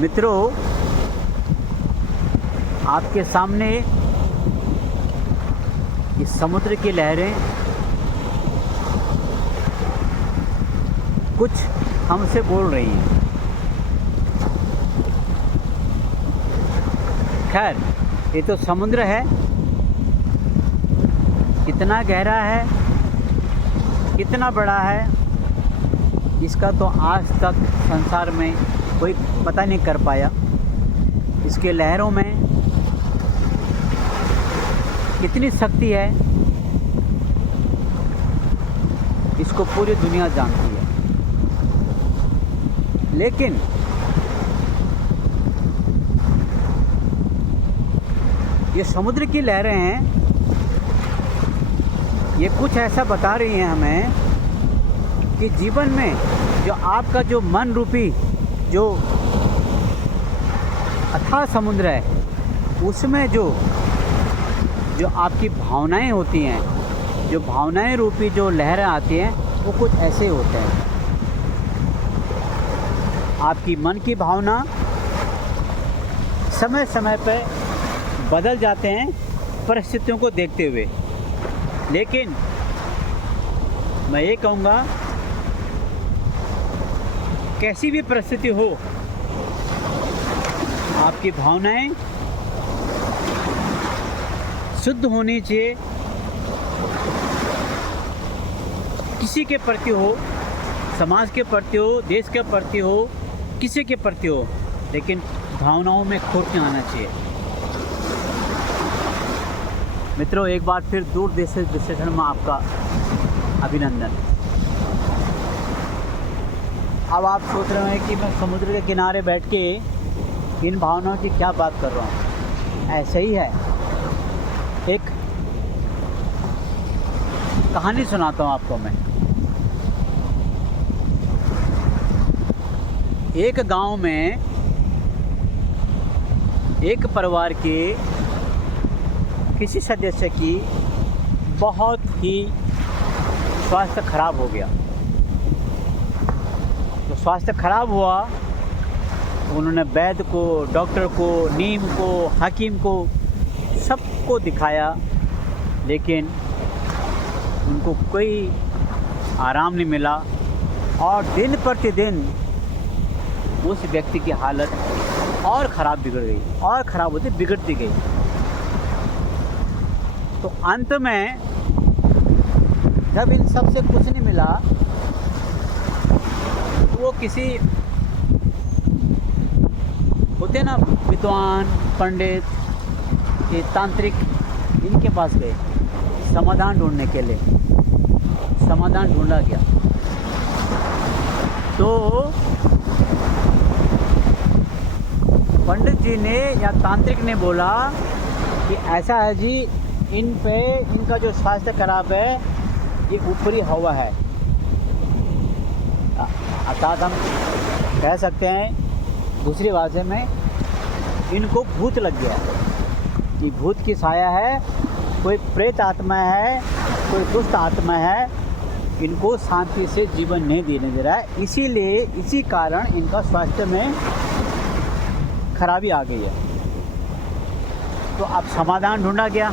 मित्रों, आपके सामने ये समुद्र की लहरें कुछ हमसे बोल रही हैं। खैर, ये तो समुद्र है, कितना गहरा है, कितना बड़ा है, इसका तो आज तक संसार में कोई पता नहीं कर पाया। इसके लहरों में कितनी शक्ति है, इसको पूरी दुनिया जानती है। लेकिन ये समुद्र की लहरें हैं, ये कुछ ऐसा बता रही हैं हमें कि जीवन में जो आपका जो मन रूपी जो अथाह समुद्र है, उसमें जो आपकी भावनाएं होती हैं, जो भावनाएं रूपी जो लहरें आती हैं, वो कुछ ऐसे होते हैं। आपकी मन की भावना समय समय पर बदल जाते हैं परिस्थितियों को देखते हुए। लेकिन मैं ये कहूँगा, कैसी भी परिस्थिति हो, आपकी भावनाएं शुद्ध होनी चाहिए। किसी के प्रति हो, समाज के प्रति हो, देश के प्रति हो, किसी के प्रति हो, लेकिन भावनाओं में खोट नहीं आना चाहिए। मित्रों, एक बार फिर दूर देश से विश्लेषण में आपका अभिनंदन। अब आप सोच रहे हैं कि मैं समुद्र के किनारे बैठ के इन भावनाओं की क्या बात कर रहा हूँ। ऐसे ही है। एक कहानी सुनाता हूँ आपको मैं। एक गांव में एक परिवार के किसी सदस्य की बहुत ही स्वास्थ्य खराब हो गया। तो स्वास्थ्य खराब हुआ, उन्होंने वैद्य को, डॉक्टर को, नीम को, हकीम को, सबको दिखाया, लेकिन उनको कोई आराम नहीं मिला। और दिन प्रतिदिन उस व्यक्ति की हालत और ख़राब बिगड़ गई, और ख़राब होती बिगड़ती गई। तो अंत में जब इन सब से कुछ नहीं मिला, तो वो किसी होते ना विद्वान, पंडित, ये तांत्रिक, इनके पास गए समाधान ढूंढने के लिए। समाधान ढूंढा गया तो पंडित जी ने या तांत्रिक ने बोला कि ऐसा है जी, इनका जो स्वास्थ्य खराब है, ये ऊपरी हवा है। अर्थात हम कह सकते हैं दूसरी भाषा में, इनको भूत लग गया। ये भूत की साया है, कोई प्रेत आत्मा है, कोई दुष्ट आत्मा है, इनको शांति से जीवन नहीं देने दे रहा है। इसीलिए इसी कारण इनका स्वास्थ्य में खराबी आ गई है। तो अब समाधान ढूंढा गया।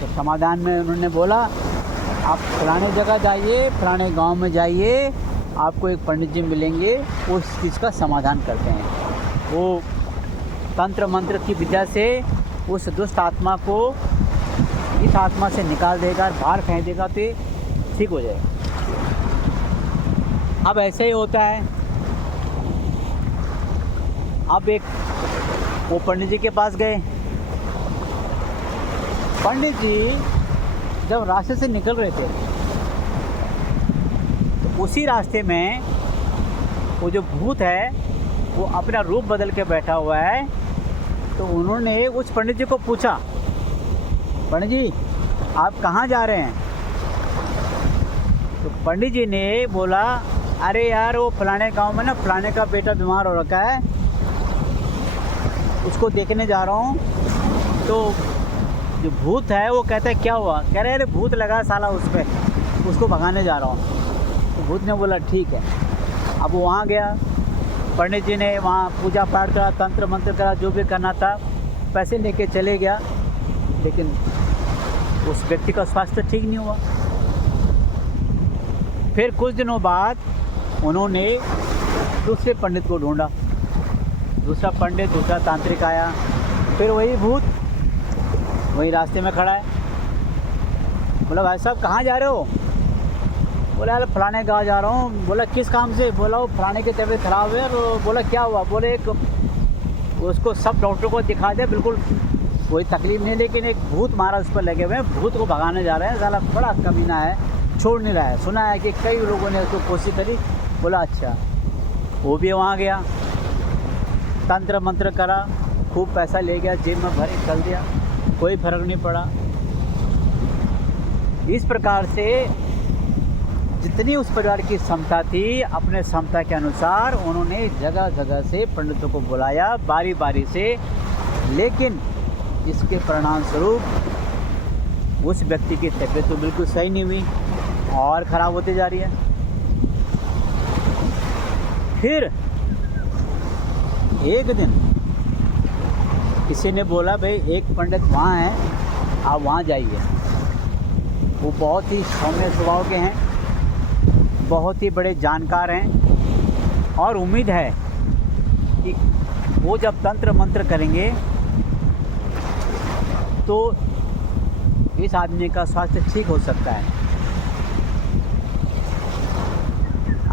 तो समाधान में उन्होंने बोला, आप फलाने जगह जाइए, फलाने गांव में जाइए, आपको एक पंडित जी मिलेंगे, वो इस चीज़ का समाधान करते हैं। वो तंत्र मंत्र की विद्या से उस दुष्ट आत्मा को इस आत्मा से निकाल देगा, बाहर फेंक देगा, तो ठीक हो जाएगा। अब ऐसे ही होता है। अब एक वो पंडित जी के पास गए। पंडित जी जब रास्ते से निकल रहे थे, तो उसी रास्ते में वो जो भूत है, वो अपना रूप बदल के बैठा हुआ है। तो उन्होंने उस पंडित जी को पूछा, पंडित जी आप कहाँ जा रहे हैं? तो पंडित जी ने बोला, अरे यार, वो फलाने गांव में ना फलाने का बेटा बीमार हो रखा है, उसको देखने जा रहा हूँ। तो जो भूत है वो कहता है क्या हुआ? कह रहे अरे भूत लगा साला उस पर, उसको भगाने जा रहा हूँ। तो भूत ने बोला ठीक है। अब वो वहाँ गया, पंडित जी ने वहाँ पूजा पाठ करा, तंत्र मंत्र करा, जो भी करना था, पैसे लेके चले गया, लेकिन उस व्यक्ति का स्वास्थ्य ठीक नहीं हुआ। फिर कुछ दिनों बाद उन्होंने दूसरे पंडित को ढूंढा, दूसरा पंडित, दूसरा तांत्रिक आया, फिर वही भूत वही रास्ते में खड़ा है। बोला भाई साहब कहाँ जा रहे हो? बोला यार फलाने गाँव जा रहा हूँ। बोला किस काम से? बोला वो फलाने की तबीयत खराब है। और बोला क्या हुआ? बोले एक उसको सब डॉक्टर को दिखा दे, बिल्कुल कोई तकलीफ नहीं, लेकिन एक भूत महाराज उस पर लगे हुए हैं, भूत को भगाने जा रहे हैं, साला बड़ा कमीना है, छोड़ नहीं रहा है। सुना है कि कई लोगों ने उसको कोशिश करी। बोला अच्छा। वो भी वहाँ गया, तंत्र मंत्र करा, खूब पैसा ले गया, जेब में भरे चल दिया, कोई फर्क नहीं पड़ा। इस प्रकार से जितनी उस परिवार की क्षमता थी, अपने क्षमता के अनुसार उन्होंने जगह जगह से पंडितों को बुलाया बारी बारी से, लेकिन इसके परिणाम स्वरूप उस व्यक्ति की तबीयत तो बिल्कुल सही नहीं हुई और ख़राब होती जा रही है। फिर एक दिन किसी ने बोला भाई एक पंडित वहाँ है, आप वहाँ जाइए। वो बहुत ही सौम्य स्वभाव के हैं, बहुत ही बड़े जानकार हैं, और उम्मीद है कि वो जब तंत्र मंत्र करेंगे तो इस आदमी का स्वास्थ्य ठीक हो सकता है।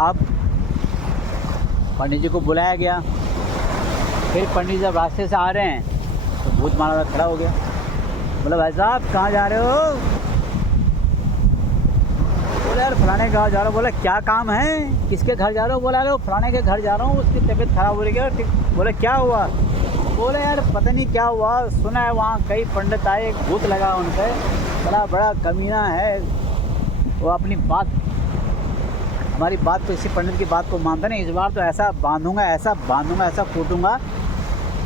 अब पंडित जी को बुलाया गया। फिर पंडित जब रास्ते से आ रहे हैं तो भूत महाराज खड़ा हो गया। बोला भाई साहब कहाँ जा रहे हो? बोला यार फलाने के घर जा रहा हूँ। बोला क्या काम है? किसके घर जा रहे हो? बोला यार फलाने के घर जा रहा हूँ, उसकी तबीयत खराब हो रही है। बोला क्या हुआ? बोला यार पता नहीं क्या हुआ, सुना है वहाँ कई पंडित आए, एक भूत लगा उन पर, बड़ा कमीना है वो, अपनी बात हमारी बात तो इसी पंडित की बात को मानता नहीं। इस बार तो ऐसा बांधूंगा, ऐसा कूटूंगा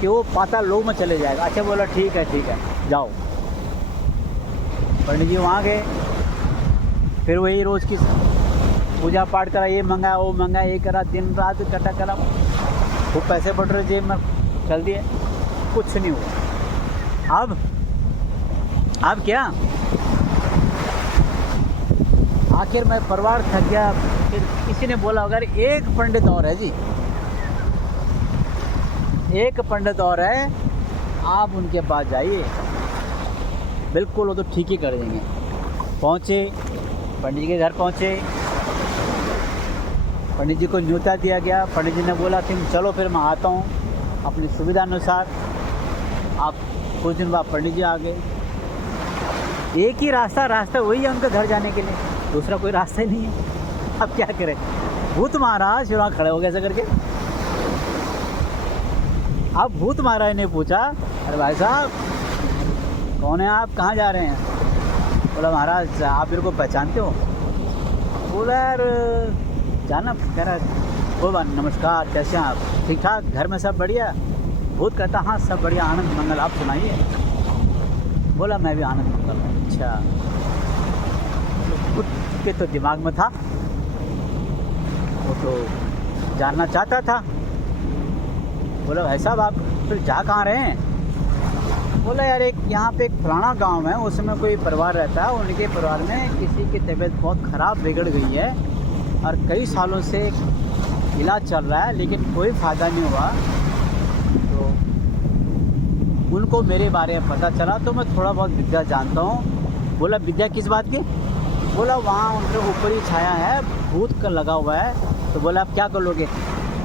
कि वो पाताल लोक में चले जाएगा। अच्छा बोला ठीक है जाओ। पंडित जी वहाँ गए, फिर वही रोज़ की पूजा पाठ करा, ये मंगाया वो मंगाया, ये करा, दिन रात कटा करा, खूब पैसे बढ़ रहे जेब में, चल दिए, कुछ नहीं हुआ। अब क्या, आखिर मैं परिवार थक गया। फिर किसी ने बोला अगर एक पंडित और है जी, एक पंडित और है, आप उनके पास जाइए, बिल्कुल वो तो ठीक ही कर देंगे। पहुँचे, पंडित जी के घर पहुँचे, पंडित जी को न्योता दिया गया। पंडित जी ने बोला तुम चलो फिर मैं आता हूँ अपनी सुविधा अनुसार। आप कुछ दिन बाद पंडित जी आ गए। एक ही रास्ता वही है उनके घर जाने के लिए, दूसरा कोई रास्ता ही नहीं है। अब क्या करें? भूत महाराज फिर वहाँ खड़े हो गए ऐसा करके। अब भूत महाराज ने पूछा अरे भाई साहब कौन है आप, कहाँ जा रहे हैं? बोला महाराज आप मेरे को पहचानते हो? बोला यार जाना। कह रहा बोला नमस्कार, कैसे हैं आप? ठीक ठाक, घर में सब बढ़िया? भूत कहता हाँ सब बढ़िया, आनंद मंगल, आप सुनाइए। बोला मैं भी आनंद मंगल हूँ। अच्छा, भूत के तो दिमाग में था, वो तो जानना चाहता था। बोला भाई साहब आप फिर जा कहाँ रहे हैं? बोला यार एक यहाँ पे एक फलाना गांव है, उसमें कोई परिवार रहता है, उनके परिवार में किसी की तबीयत बहुत ख़राब बिगड़ गई है और कई सालों से इलाज चल रहा है लेकिन कोई फ़ायदा नहीं हुआ। तो उनको मेरे बारे में पता चला तो मैं थोड़ा बहुत विद्या जानता हूँ। बोला विद्या किस बात की? बोला वहाँ उनके ऊपर ही छाया है, भूत का लगा हुआ है। तो बोला आप क्या कर लोगे?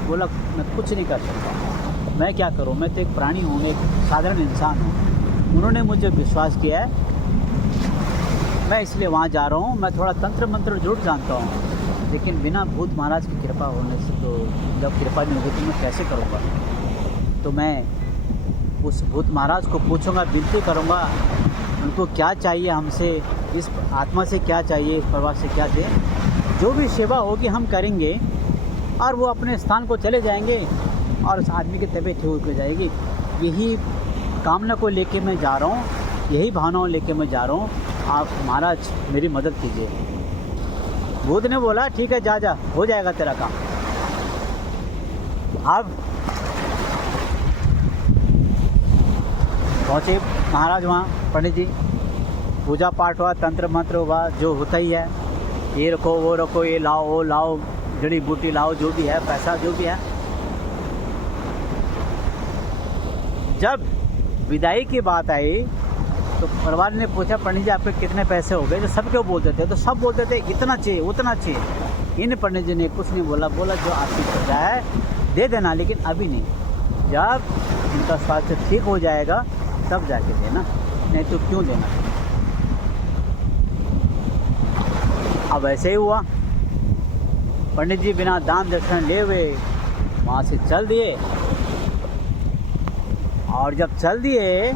बोला मैं कुछ नहीं कर सकता, मैं क्या करूँ, मैं तो एक प्राणी हूँ, एक साधारण इंसान हूँ। उन्होंने मुझे विश्वास किया है, मैं इसलिए वहाँ जा रहा हूँ। मैं थोड़ा तंत्र मंत्र जरूर जानता हूँ, लेकिन बिना भूत महाराज की कृपा होने से तो जब कृपा नहीं होगी तो मैं कैसे करूँगा? तो मैं उस भूत महाराज को पूछूंगा, विनती करूँगा, उनको क्या चाहिए हमसे, इस आत्मा से क्या चाहिए, इस परिवार से क्या दे, जो भी सेवा होगी हम करेंगे और वो अपने स्थान को चले जाएंगे और उस आदमी की तबीयत ठीक हो जाएगी। यही कामना को लेके मैं जा रहा हूँ, यही भावनाओं लेके मैं जा रहा हूँ, आप महाराज मेरी मदद कीजिए। भूत ने बोला ठीक है जा हो जाएगा तेरा काम। अब पहुँचे महाराज वहाँ, पंडित जी, पूजा पाठ हुआ, तंत्र मंत्र हुआ, जो होता ही है, ये रखो वो रखो, ये लाओ वो लाओ, जड़ी बूटी लाओ, जो भी है, पैसा जो भी है। जब विदाई की बात आई तो परिवार ने पूछा, पंडित जी आपके कितने पैसे हो गए? तो सब क्यों बोलते थे? तो सब बोलते थे इतना चाहिए उतना चाहिए। इन पंडित जी ने कुछ नहीं बोला, बोला जो आपकी सजा है दे देना, लेकिन अभी नहीं, जब इनका स्वास्थ्य ठीक हो जाएगा तब जाके देना, नहीं तो क्यों देना। अब ऐसे ही हुआ, पंडित जी बिना दान दक्षिणा लिए हुए वहाँ से चल दिए। और जब चल दिए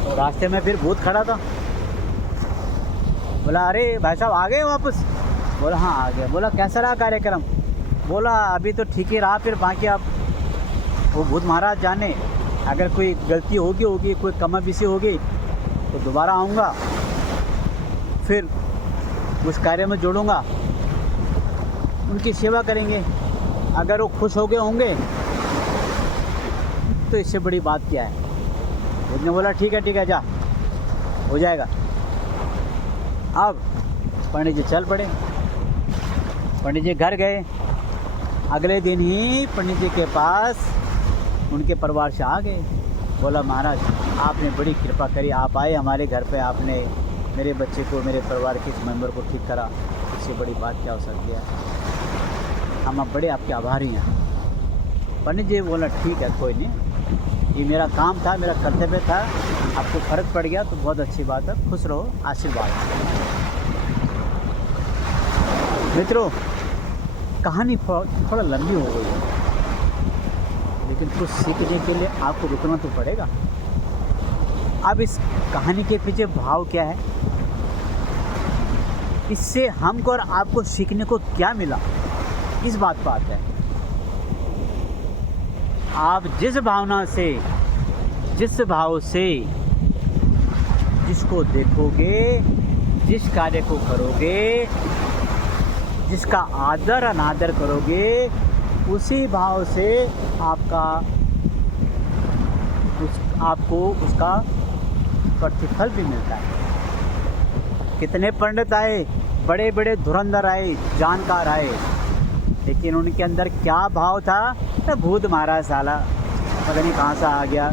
तो रास्ते में फिर भूत खड़ा था। बोला अरे भाई साहब आ गए वापस? बोला हाँ आ गए। बोला कैसा रहा कार्यक्रम? बोला अभी तो ठीक ही रहा, फिर बाकी आप वो भूत महाराज जाने, अगर कोई गलती होगी कोई कमी बेसी होगी तो दोबारा आऊँगा, फिर उस कार्य में जोड़ूंगा, उनकी सेवा करेंगे, अगर वो खुश हो गए होंगे तो इससे बड़ी बात क्या है। उसने बोला ठीक है जा, हो जाएगा। अब पंडित जी चल पड़े, पंडित जी घर गए। अगले दिन ही पंडित जी के पास उनके परिवार से आ गए। बोला महाराज आपने बड़ी कृपा करी, आप आए हमारे घर पे, आपने मेरे बच्चे को, मेरे परिवार के इस मेंबर को ठीक करा, इससे बड़ी बात क्या हो सकती है, हम अब बड़े आपके आभारी हैं। पंडित जी बोला ठीक है कोई नहीं, ये मेरा काम था, मेरा कर्तव्य था, आपको फ़र्क पड़ गया तो बहुत अच्छी बात है, खुश रहो, आशीर्वाद। मित्रों कहानी थोड़ा लंबी हो गई है, लेकिन कुछ सीखने के लिए आपको रुकना तो पड़ेगा। अब इस कहानी के पीछे भाव क्या है, इससे हमको और आपको सीखने को क्या मिला, इस बात पर आते हैं। आप जिस भावना से, जिस भाव से जिसको देखोगे, जिस कार्य को करोगे, जिसका आदर अनादर करोगे, उसी भाव से आपको उसका प्रतिफल भी मिलता है। कितने पंडित आए, बड़े बड़े धुरंधर आए, जानकार आए, लेकिन उनके अंदर क्या भाव था? तो भूत महाराज साला पता नहीं कहाँ से आ गया,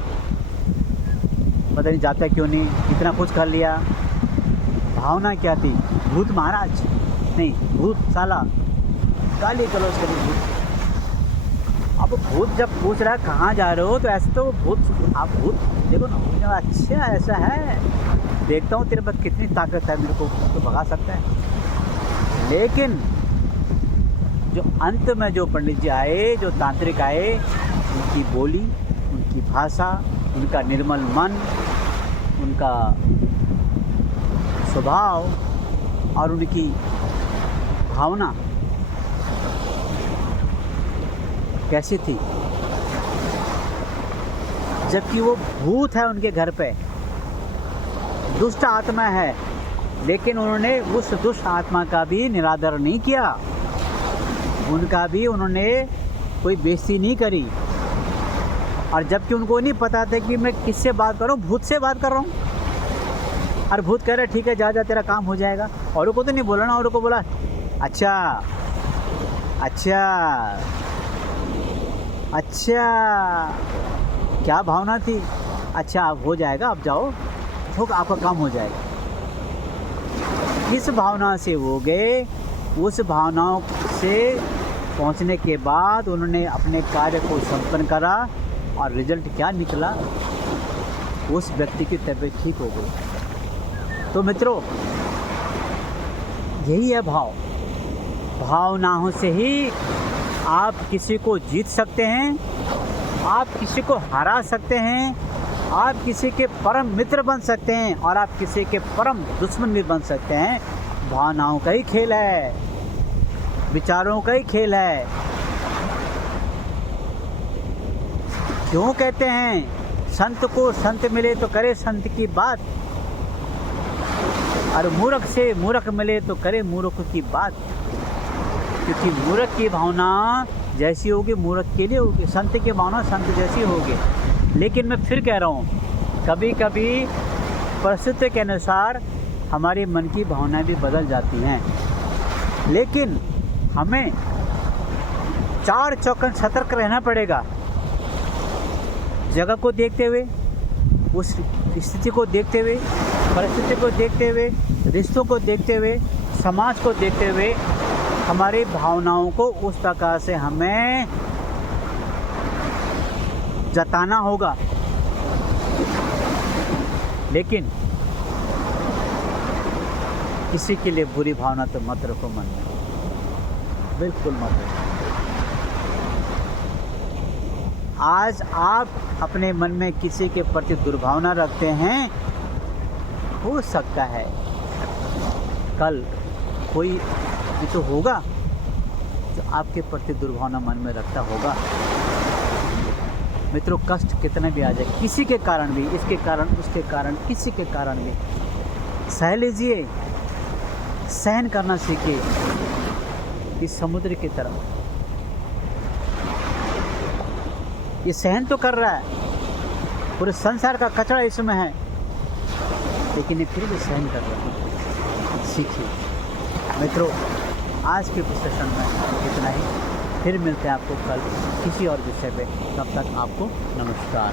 पता नहीं जाता क्यों नहीं, इतना कुछ कर लिया। भावना क्या थी? भूत महाराज नहीं, भूत साला, गाली गलौज करी भूत। अब भूत जब पूछ रहा है कहाँ जा रहे हो, तो ऐसे तो भूत, आप भूत देखो ना, अच्छा ऐसा है, देखता हूँ तेरे पास कितनी ताकत है, मेरे को तो भगा सकता है। लेकिन जो अंत में जो पंडित जी आए, जो तांत्रिक आए, उनकी बोली, उनकी भाषा, उनका निर्मल मन, उनका स्वभाव और उनकी भावना कैसी थी, जबकि वो भूत है उनके घर पे, दुष्ट आत्मा है, लेकिन उन्होंने उस दुष्ट आत्मा का भी निरादर नहीं किया, उनका भी उन्होंने कोई बेइज्जती नहीं करी। और जबकि उनको नहीं पता था कि मैं किससे बात कर रहा हूँ, भूत से बात कर रहा हूँ। और भूत कह रहा है ठीक है जा जा तेरा काम हो जाएगा। औरों को तो नहीं बोला ना, औरों को बोला अच्छा अच्छा अच्छा, क्या भावना थी, अच्छा अब हो जाएगा, अब जाओ, तो आपका काम हो जाएगा। किस भावना से वो गए, उस भावनाओं से पहुंचने के बाद उन्होंने अपने कार्य को संपन्न करा और रिजल्ट क्या निकला, उस व्यक्ति की तबीयत ठीक हो गई। तो मित्रों यही है भाव, भावनाओं से ही आप किसी को जीत सकते हैं, आप किसी को हरा सकते हैं, आप किसी के परम मित्र बन सकते हैं और आप किसी के परम दुश्मन भी बन सकते हैं। भावनाओं का ही खेल है, विचारों का ही खेल है। क्यों कहते हैं संत को संत मिले तो करे संत की बात, और मूर्ख से मूर्ख मिले तो करे मूर्ख की बात। क्योंकि मूर्ख की भावना जैसी होगी मूर्ख के लिए होगी, संत की भावना संत जैसी होगी। लेकिन मैं फिर कह रहा हूँ, कभी कभी परिस्थिति के अनुसार हमारे मन की भावनाएं भी बदल जाती हैं, लेकिन हमें चार चौकन सतर्क रहना पड़ेगा। जगह को देखते हुए, उस स्थिति को देखते हुए, परिस्थिति को देखते हुए, रिश्तों को देखते हुए, समाज को देखते हुए हमारी भावनाओं को उस प्रकार से हमें जताना होगा। लेकिन किसी के लिए बुरी भावना तो मत रखो मन में, बिल्कुल मत रखो। आज आप अपने मन में किसी के प्रति दुर्भावना रखते हैं, हो सकता है कल कोई भी तो होगा जो आपके प्रति दुर्भावना मन में रखता होगा। मित्रों, कष्ट कितना भी आ जाए, किसी के कारण भी, इसके कारण, उसके कारण, किसी के कारण भी सह लीजिए, सहन करना सीखिए। इस समुद्र की तरफ ये सहन तो कर रहा है, पूरे संसार का कचरा इसमें है, लेकिन ये फिर भी सहन कर रहा है। सीखिए मित्रों, आज के सेशन में इतना ही। फिर मिलते हैं आपको कल किसी और विषय पे। तब तक आपको नमस्कार।